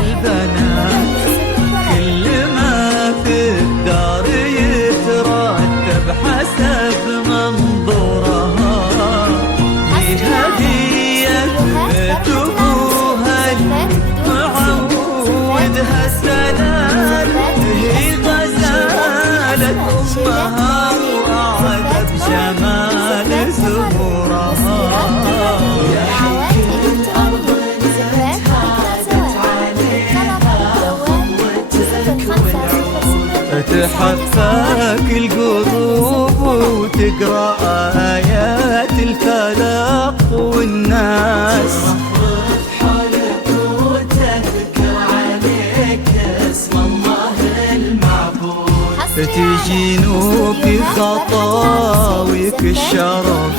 البنات، كل ما في الدار يترتب حسب منظورها، هدية تبوها معودها السلام، هي غزالة أمها وأعذب جمال زهورها. تحفاك القلوب وتقرأ آيات الفلق والناس، حولك وتذكر عليك اسم الله المعبود، تجينوك خطاويك الشرف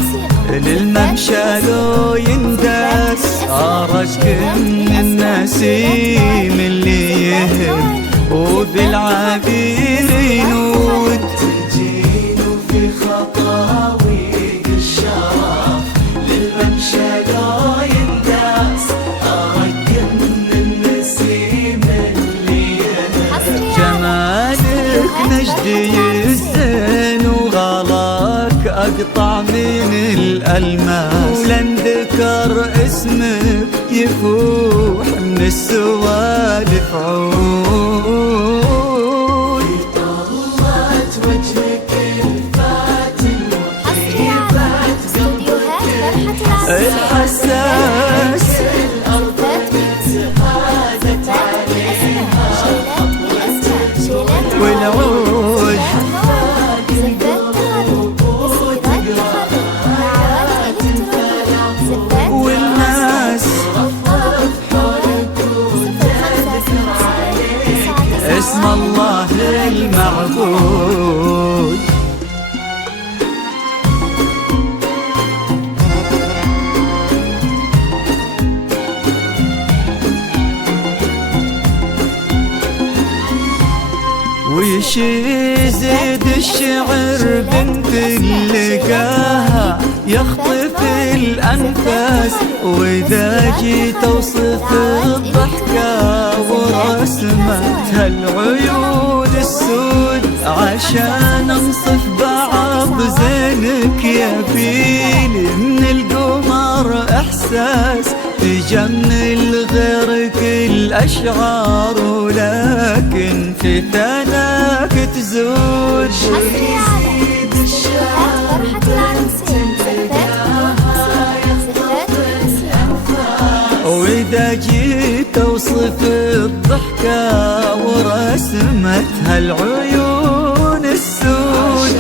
للممشى لو ينداس، أرق من النسيم اللي يهم وبالعبير ينود، تجينو في خطاويك الشرف للممشى لو ينداس، أرق من النسيم اللي يهم، جمالك نجدي الزين وغلاك أقطع من الألماس، ولن ذكر اسمك يفوح من السوالف عود، طلت وجهك الفاتن وطيبات قلبك الحساس، الأرض زهادت عليها والعود والناس، اسم الله المعبود. ويش يزيد الشعر بنت اللقاها يخطف الأنفاس، وإذا جيت أوصف الضحكة ورسمتها العيون السود، عشان أنصف بعض زينك يبيلي من القمر إحساس، تجمل غيرك الأشعار ولكن في ثناك تزود، يزيد الشعر وإذا جيت أوصف الضحكة ورسمتها العيون السود،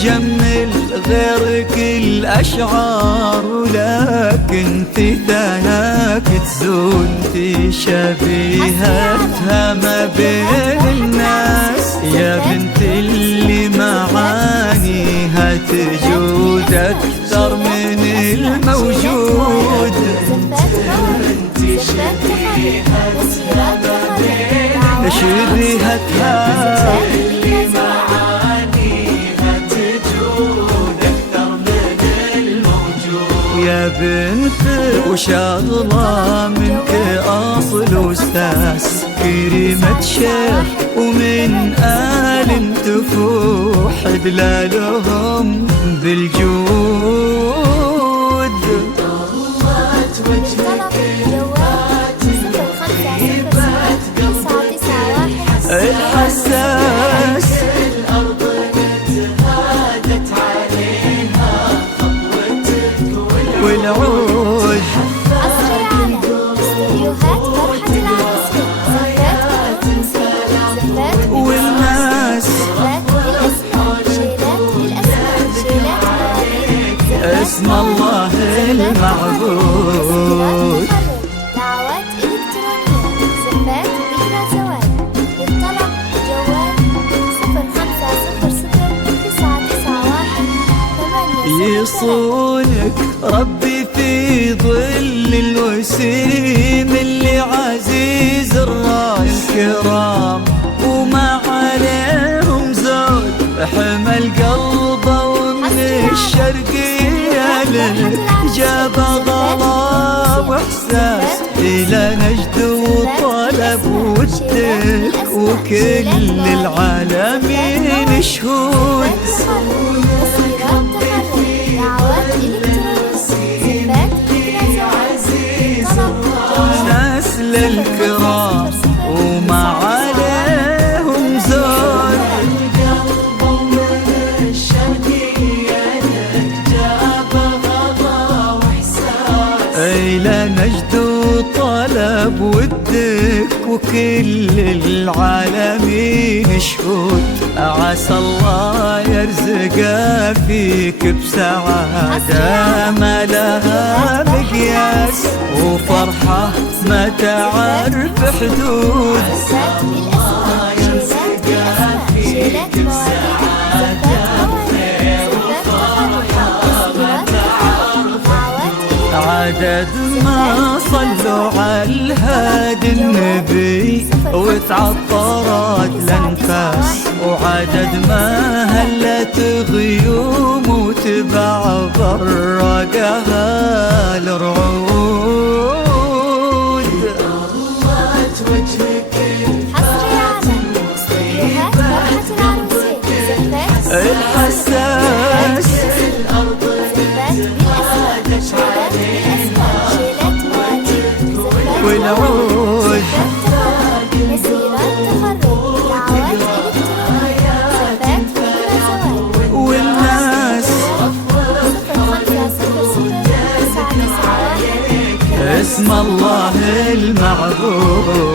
تجمل غيرك الأشعار ولكن في ثناك تزول، تشبيهتها ما بين الناس، يا بنت اللي معانيها تجود أكثر من الموجود، شبيهتها اللي معانيها تجود أكثر من الموجود، يا بنت وشاغلة منك أصل أستاذ، كريمة شيخ ومن آل تفوح دلالهم بالجود، طلت وجهك الفاتن وطيبات قلبك الحساس، الأرض زهادت عليها خطوتك والعود والناس، اسم الله المعبود. دعوات إلكترونية زفات ذكرى زواج، للطلب جوال 0500 991 يصونك ربي في ظل الوسيم اللي عزيز الراي الكرام، وما عليهم زود حمل قلبه ومن الشرقية لك جاب غلا واحساس الى نجد وطلب ودك وكل العالمين شهود ناس للكرام وما عليهم زور إلى نجد وطلب ودك وكل العالمين شهود عسى الله يرزق فيك بسعادة ما لها مقياس وفرحة ما تعرف حدود عدد ما صلوا على الهادي النبي وتعطرت الانفاس وعدد ما هلت غيوم وتبع برقها الرعود. ضلت وجهك الحساس والعود والناس اسم الله المعبود.